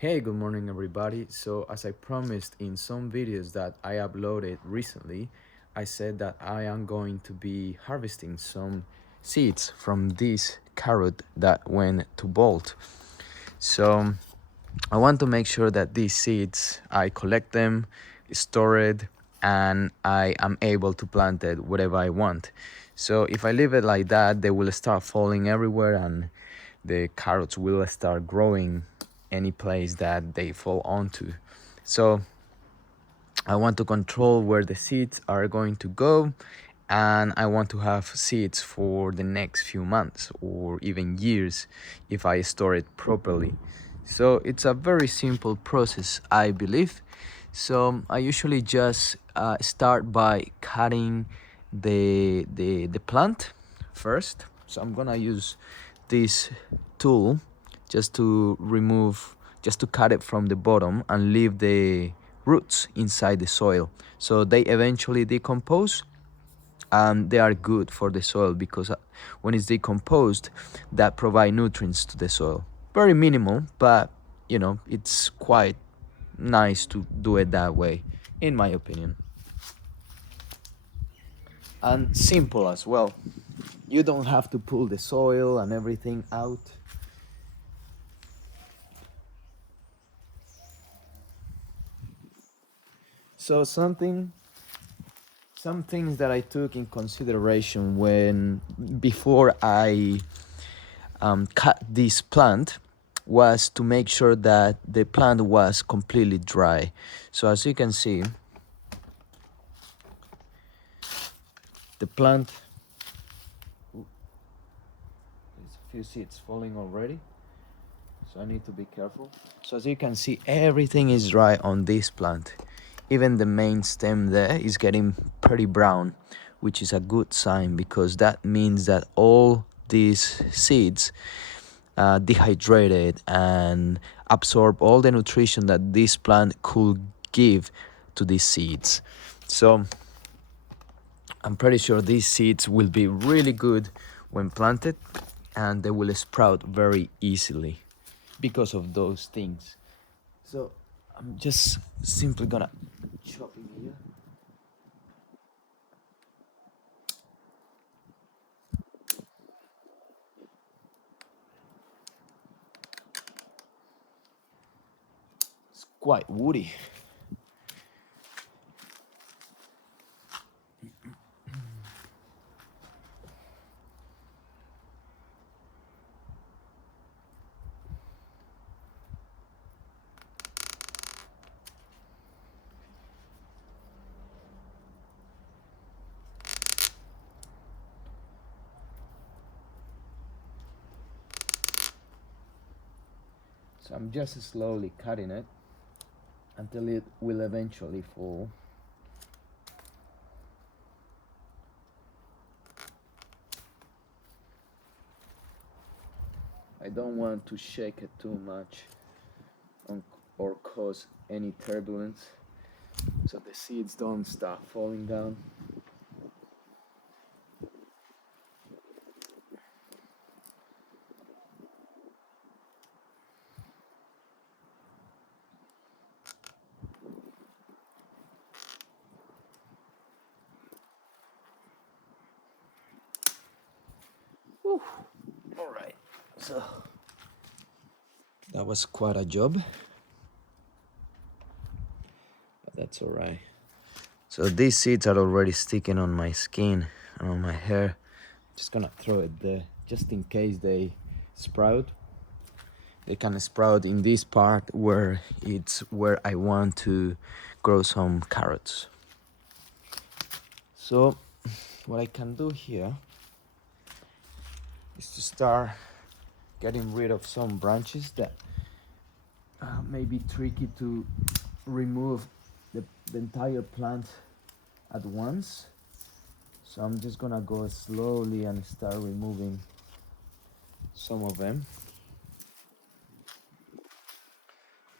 Hey, good morning, everybody. So, as I promised in some videos that I uploaded recently, I said that I am going to be harvesting some seeds from this carrot that went to bolt. So, I want to make sure that these seeds I collect them, store it, and I am able to plant it wherever I want. So, if I leave it like that, they will start falling everywhere and the carrots will start growing any place that they fall onto. So I want to control where the seeds are going to go, and I want to have seeds for the next few months or even years if I store it properly. So it's a very simple process, I believe. So I usually just start by cutting the plant first. So I'm gonna use this tool just to remove, just to cut it from the bottom and leave the roots inside the soil, so they eventually decompose and they are good for the soil because when it's decomposed, that provide nutrients to the soil. Very minimal, but it's quite nice to do it that way, in my opinion, and simple as well. You don't have to pull the soil and everything out. So some things that I took in consideration when before I cut this plant was to make sure that the plant was completely dry. So as you can see, the plant, there's a few seeds falling already, so I need to be careful. So as you can see, everything is dry on this plant. Even the main stem there is getting pretty brown, which is a good sign because that means that all these seeds dehydrated and absorb all the nutrition that this plant could give to these seeds. So I'm pretty sure these seeds will be really good when planted, and they will sprout very easily because of those things. So I'm just simply gonna chop in here. It's quite woody. So I'm just slowly cutting it until it will eventually fall. I don't want to shake it too much or cause any turbulence so the seeds don't start falling down. Whew. All right, so that was quite a job, but that's all right. So these seeds are already sticking on my skin and on my hair. Just gonna throw it there just in case they sprout. They can sprout in this part where it's where I want to grow some carrots. So what I can do here is to start getting rid of some branches that may be tricky to remove the entire plant at once. So I'm just gonna go slowly and start removing some of them.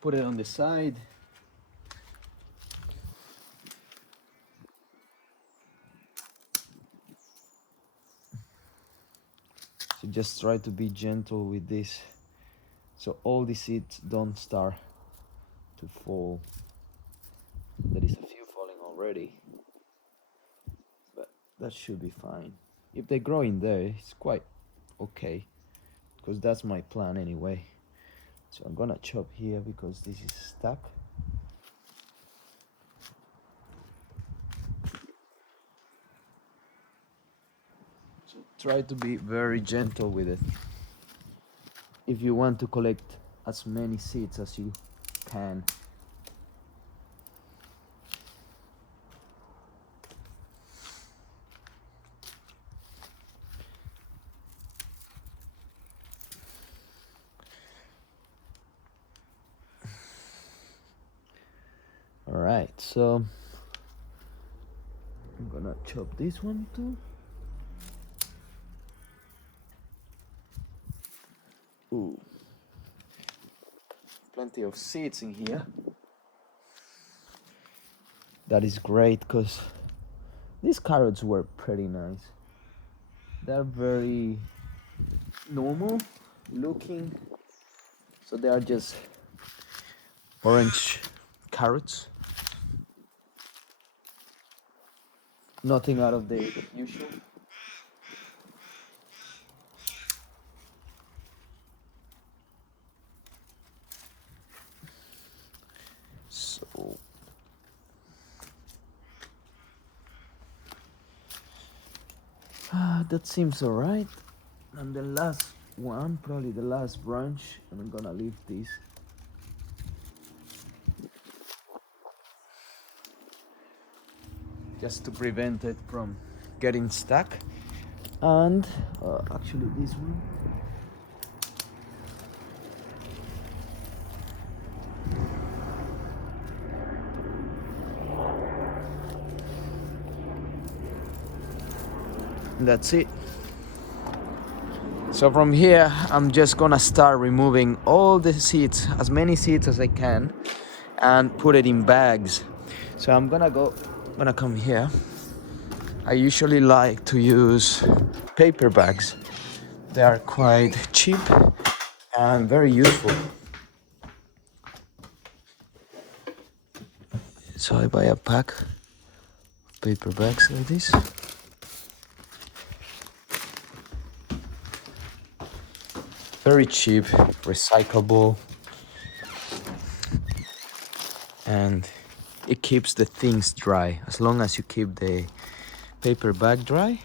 Put it on the side. So just try to be gentle with this so all the seeds don't start to fall. There is a few falling already, but that should be fine. If they grow in there, it's quite okay, because that's my plan anyway. So I'm gonna chop here because this is stuck. So try to be very gentle with it if you want to collect as many seeds as you can. All right, so I'm gonna chop this one too. Ooh, plenty of seeds in here. That is great because these carrots were pretty nice. They're very normal looking, so they are just orange carrots. Nothing out of the usual. So that seems alright. And the last one, probably the last branch, and I'm gonna leave this. Just to prevent it from getting stuck. And actually this one. And that's it. So from here, I'm just gonna start removing all the seeds, as many seeds as I can, and put it in bags. So I'm gonna come here. I usually like to use paper bags. They are quite cheap and very useful. So I buy a pack of paper bags like this. Very cheap, recyclable, and it keeps the things dry. As long as you keep the paper bag dry,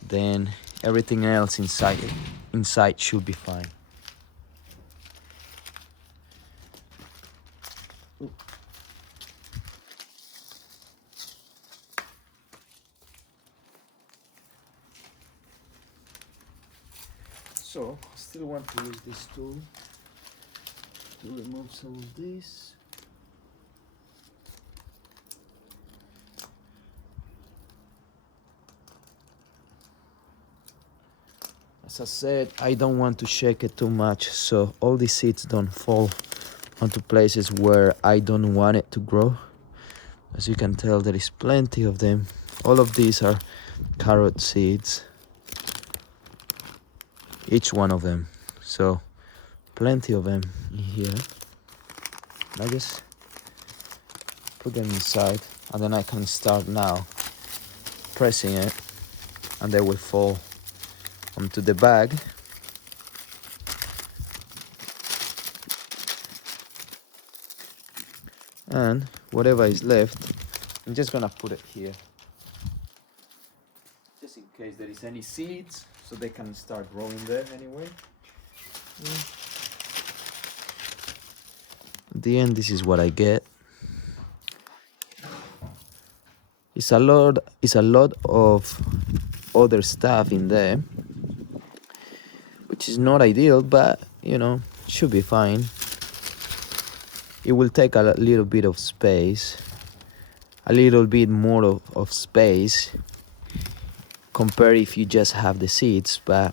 then everything else inside should be fine. So I still want to use this tool to remove some of this. As I said, I don't want to shake it too much so all the seeds don't fall onto places where I don't want it to grow. As you can tell, there is plenty of them. All of these are carrot seeds, each one of them. So plenty of them in here. I just put them inside, and then I can start now pressing it, and they will fall onto the bag. And whatever is left, I'm just gonna put it here, just in case there is any seeds, so they can start growing there anyway. At the end, this is what I get. It's a lot of other stuff in there, which is not ideal, but you know, should be fine. It will take a little bit of space, a little bit more of space compared if you just have the seeds, but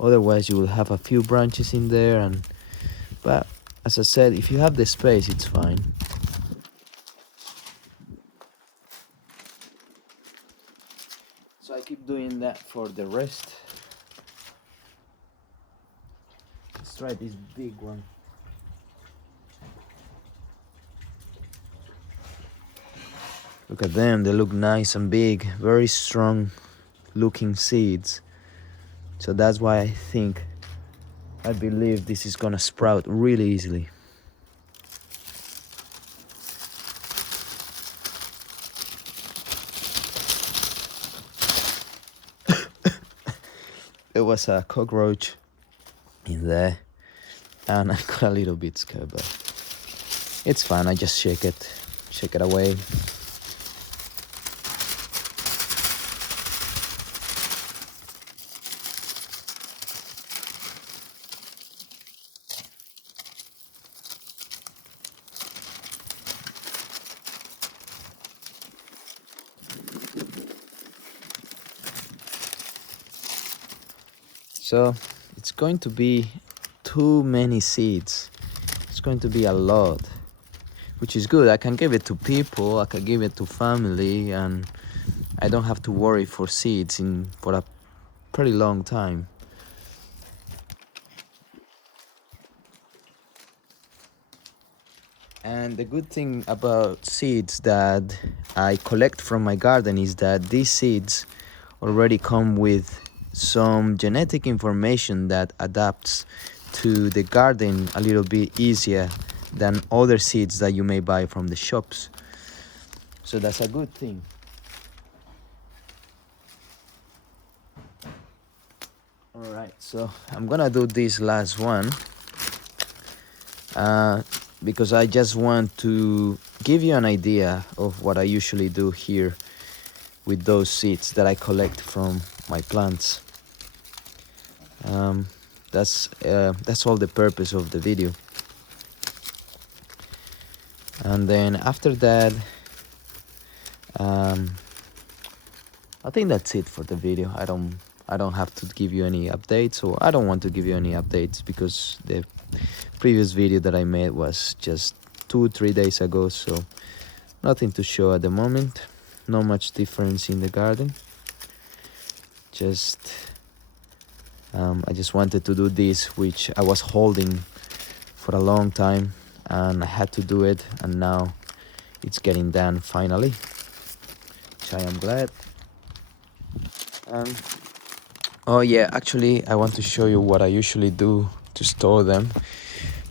otherwise you will have a few branches in there. But as I said, if you have the space, it's fine. So I keep doing that for the rest. Let's try this big one. Look at them, they look nice and big, very strong looking seeds. So that's why I believe this is gonna sprout really easily. There was a cockroach in there and I got a little bit scared, but it's fine. I just shake it away. So it's going to be too many seeds. It's going to be a lot, which is good. I can give it to people, I can give it to family, and I don't have to worry for seeds for a pretty long time. And the good thing about seeds that I collect from my garden is that these seeds already come with some genetic information that adapts to the garden a little bit easier than other seeds that you may buy from the shops. So that's a good thing. All right, so I'm gonna do this last one because I just want to give you an idea of what I usually do here with those seeds that I collect from my plants. That's all the purpose of the video. And then after that, I think that's it for the video. I don't have to give you any updates, or I don't want to give you any updates because the previous video that I made was just 2-3 days ago, so nothing to show at the moment. Not much difference in the garden. I just wanted to do this, which I was holding for a long time, and I had to do it, and now it's getting done finally, which I am glad. Oh yeah, actually I want to show you what I usually do to store them.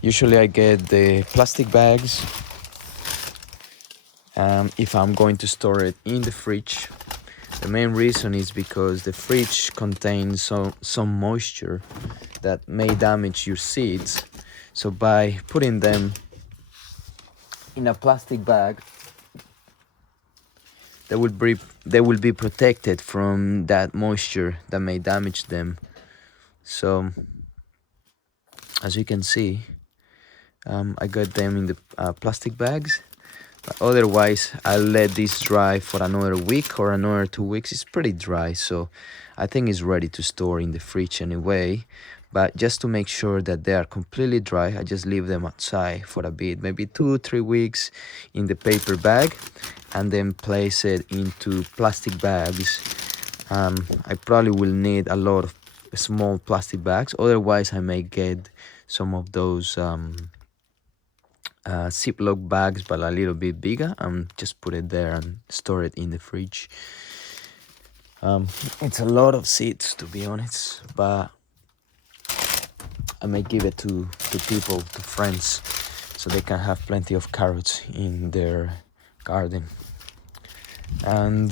Usually I get the plastic bags if I'm going to store it in the fridge. The main reason is because the fridge contains some moisture that may damage your seeds. So by putting them in a plastic bag, they will be protected from that moisture that may damage them. So as you can see, I got them in the plastic bags. But otherwise, I'll let this dry for another week or another 2 weeks. It's pretty dry, so I think it's ready to store in the fridge anyway. But just to make sure that they are completely dry, I just leave them outside for a bit, maybe 2-3 weeks in the paper bag, and then place it into plastic bags. I probably will need a lot of small plastic bags. Otherwise, I may get some of those Ziploc bags, but a little bit bigger, and just put it there and store it in the fridge. It's a lot of seeds, to be honest, but I may give it to people, to friends, so they can have plenty of carrots in their garden. And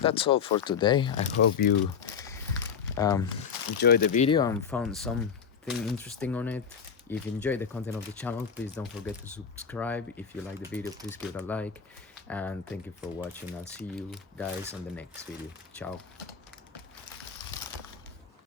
that's all for today. I hope you enjoyed the video and found something interesting on it. If you enjoyed the content of the channel, please don't forget to subscribe. If you like the video, please give it a like, and thank you for watching. I'll see you guys on the next video. Ciao.